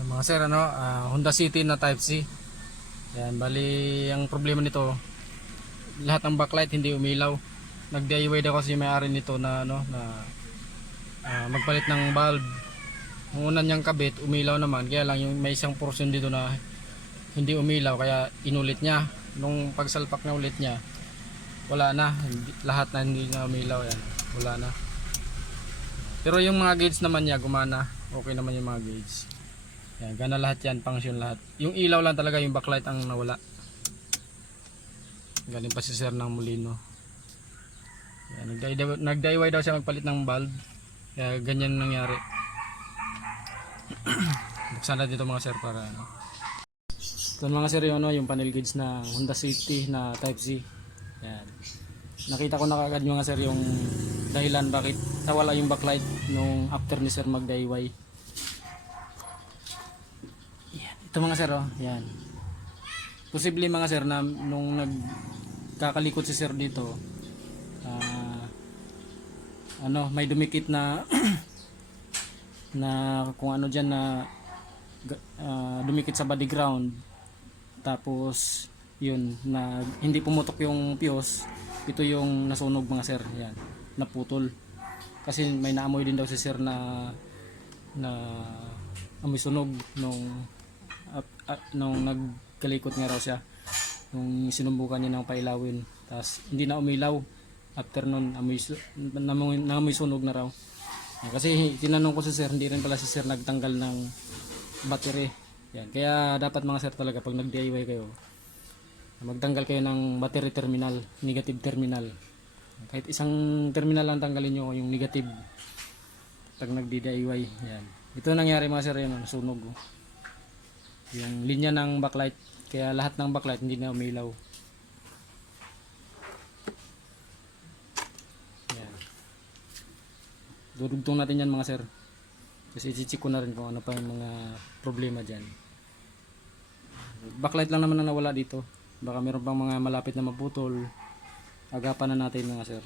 Yung mga sir, ano, ah, Honda City na Type C. Yan, bali, ang problema nito, lahat ng backlight hindi umilaw. Nag-DIY daw kasi may-ari nito na, ano, na ah, magpalit ng bulb. Ang una niyang kabit, umilaw naman. Kaya lang yung may isang portion dito na hindi umilaw, kaya inulit niya. Nung pagsalpak na ulit niya, wala na. Hindi, lahat na hindi na umilaw yan. Wala na. Pero yung mga gauge naman niya, gumana. Okay naman yung mga gauge. Yan, gana lahat yan, function lahat. Yung ilaw lang talaga, yung backlight ang nawala. Galing pa si Sir ng Molino. Yan, nag-DIY daw siya magpalit ng bulb. Kaya ganyan nangyari. Buksan na dito mga sir para ano. Ito mga sir yung, ano, yung panel gauge na Honda City na Type C. Yan. Nakita ko na kagad mga sir yung dahilan bakit nawala yung backlight nung after ni sir mag-DIY. Yan. Ito mga sir oh. Yan. Posible mga sir na nung nagkakalikot si sir dito ah, ano may dumikit na na kung ano dyan na ah, dumikit sa body ground tapos yun na hindi pumutok yung fuse ito yung nasunog mga sir yan naputol kasi may naamoy din daw si sir na na amoy sunog nung at- at- nung nagkalikot nga raw siya nung sinumbukan niya ng pailawin tapos hindi na umilaw after nun amoy, namoy, namoy sunog na raw kasi tinanong ko si sir, hindi rin pala si sir nagtanggal ng battery. Yan. Kaya dapat mga sir talaga pag nag-DIY kayo, magtanggal kayo ng battery terminal, negative terminal. Kahit isang terminal lang tanggalin nyo yung negative pag nag-DIY. Yan. Ito nangyari mga sir, yan, sunog. Oh. Yung linya ng backlight, kaya lahat ng backlight hindi na umilaw. Yan. Dudugtong natin yan mga sir. Kasi i-check ko na rin kung ano pa yung mga problema dyan. Backlight lang naman ang nawala dito. Baka meron pang mga malapit na maputol. Agapan na natin mga sir.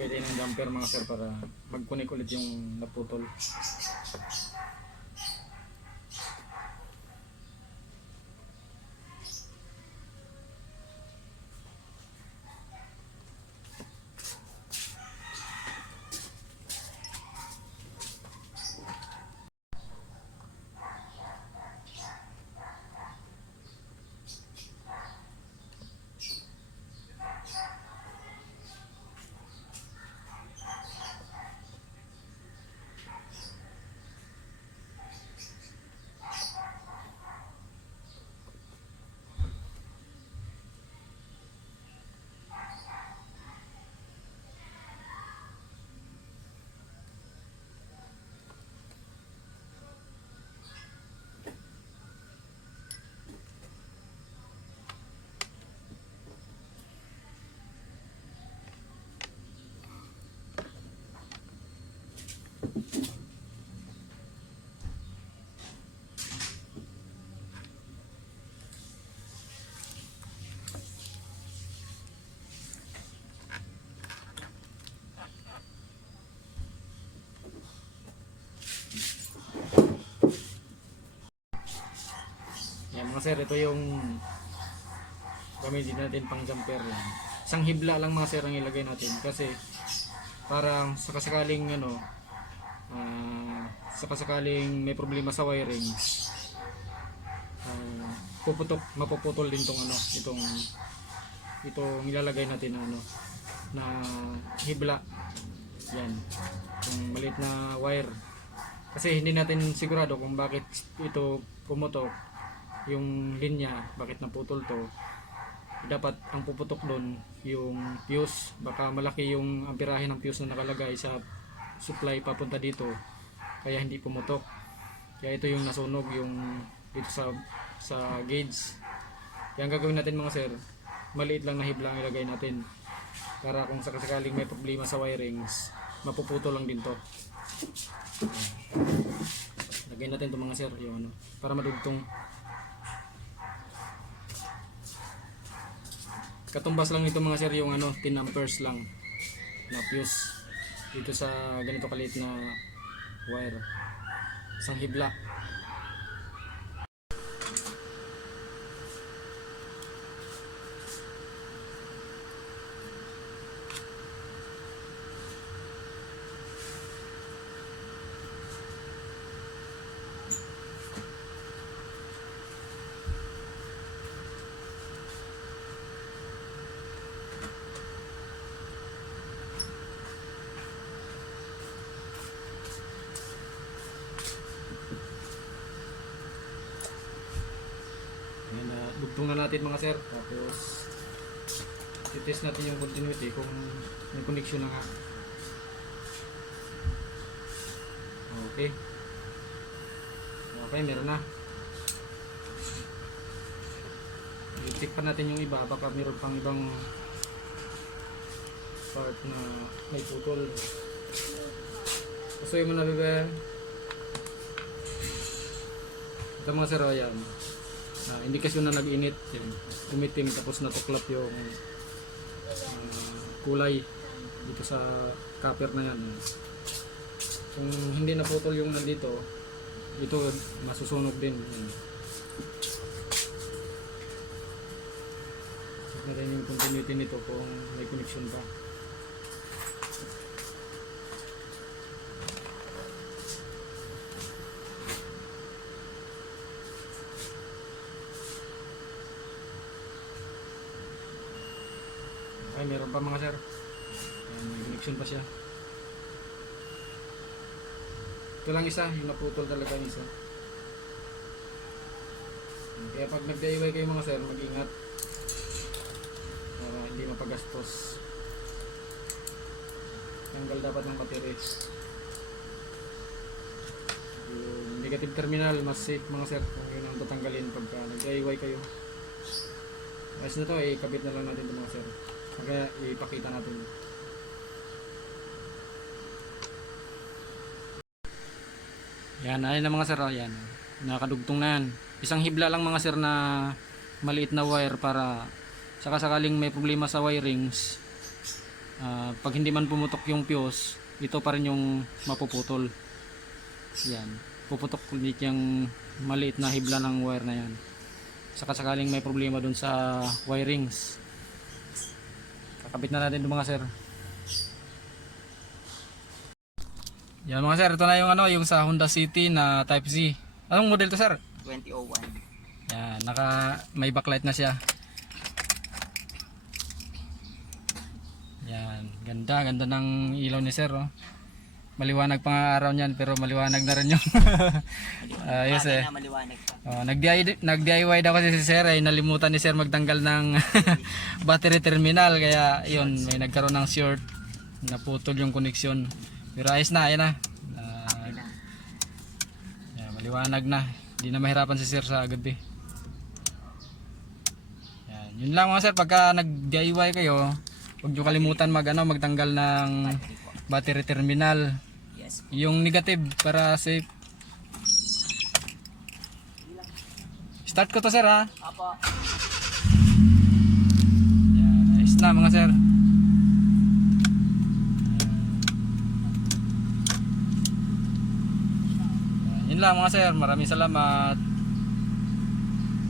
Gagawin ng jumper mga sir para mag-connect ulit yung naputol. Yan mga sir, ito yung gamitin natin pang jumper yan. Isang hibla lang mga sir ang ilagay natin kasi parang sakasakaling ano ah sakasakaling may problema sa wiring ah, puputok mapuputol din tong ano itong itong ilalagay natin na ano na hibla. Yan yung maliit na wire. Kasi hindi natin sigurado kung bakit ito pumutok yung linya bakit naputol to. Dapat ang puputok doon yung fuse. Baka malaki yung amperahe ng fuse na nakalagay sa supply papunta dito. Kaya hindi pumutok. Kaya ito yung nasunog yung dito sa sa gauge. Kaya ang gagawin natin mga sir, maliit lang na hibla ang ilagay natin. Para kung sakasakaling may problema sa wirings, mapuputo lang din to. Lagay natin to mga sir, yung ano, para madugtong. Katumbas lang nito mga sir yung ano, 10 amperes lang na fuse dito sa ganito kaliit na wire. Isang hibla. Ayan na natin mga sir. Tapos, titest natin yung continuity kung may connection na nga. Okay. Okay, meron na. I-check pa natin yung iba. Baka meron pang ibang part na may putol. Pasuyin mo na, bebe. Ito mga sir, ayan na indikasyon na nag-init yan umitim tapos natuklap yung ah, kulay dito sa copper na yan. Kung hindi naputol yung nandito ito masusunog din yan. check natin yung continuity nito kung may connection pa meron pa mga sir. Ayan, may connection pa siya. Ito lang isa, yung naputol talaga isa. Kaya pag nag-DIY kayo mga sir, mag-ingat. Para hindi mapagastos. Tanggal dapat ng battery. Yung negative terminal, mas safe mga sir kung yun ang tatanggalin pagka nag-DIY kayo. Ayos na to, eh, kabit na lang natin ito mga sir. Kaya ipakita natin. Yan, ayun na mga sir, oh, yan. Nakadugtong na yan. Isang hibla lang mga sir na maliit na wire para sakasakaling may problema sa wirings. ah, pag hindi man pumutok yung fuse, ito pa rin yung mapuputol. Yan. Puputok ulit yung maliit na hibla ng wire na yan. Sakasakaling may problema dun sa wirings. Kakabit na natin itong mga sir. Yan mga sir, ito na yung ano, yung sa Honda City na Type Z. Anong model to sir? 2001. Yan, naka may backlight na siya. Yan, ganda, ganda ng ilaw ni sir, oh. Maliwanag pa nga araw niyan pero maliwanag na rin yung ayos Bagay eh. na maliwanag pa. Oh, nag-DIY, nag-DIY daw kasi si Sir ay nalimutan ni Sir magtanggal ng battery terminal kaya yun may nagkaroon ng short naputol yung connection pero ayos na ayun na Ah, na. yeah, maliwanag na hindi na mahirapan si Sir sa gabi yan. yun lang mga Sir pagka nag-DIY kayo huwag nyo kalimutan mag, ano, magtanggal ng battery terminal Yes. Yung negative para safe start ko to Sir ha Apo. Yan, ayos na mga sir. Yan. Yun lang mga sir, maraming salamat.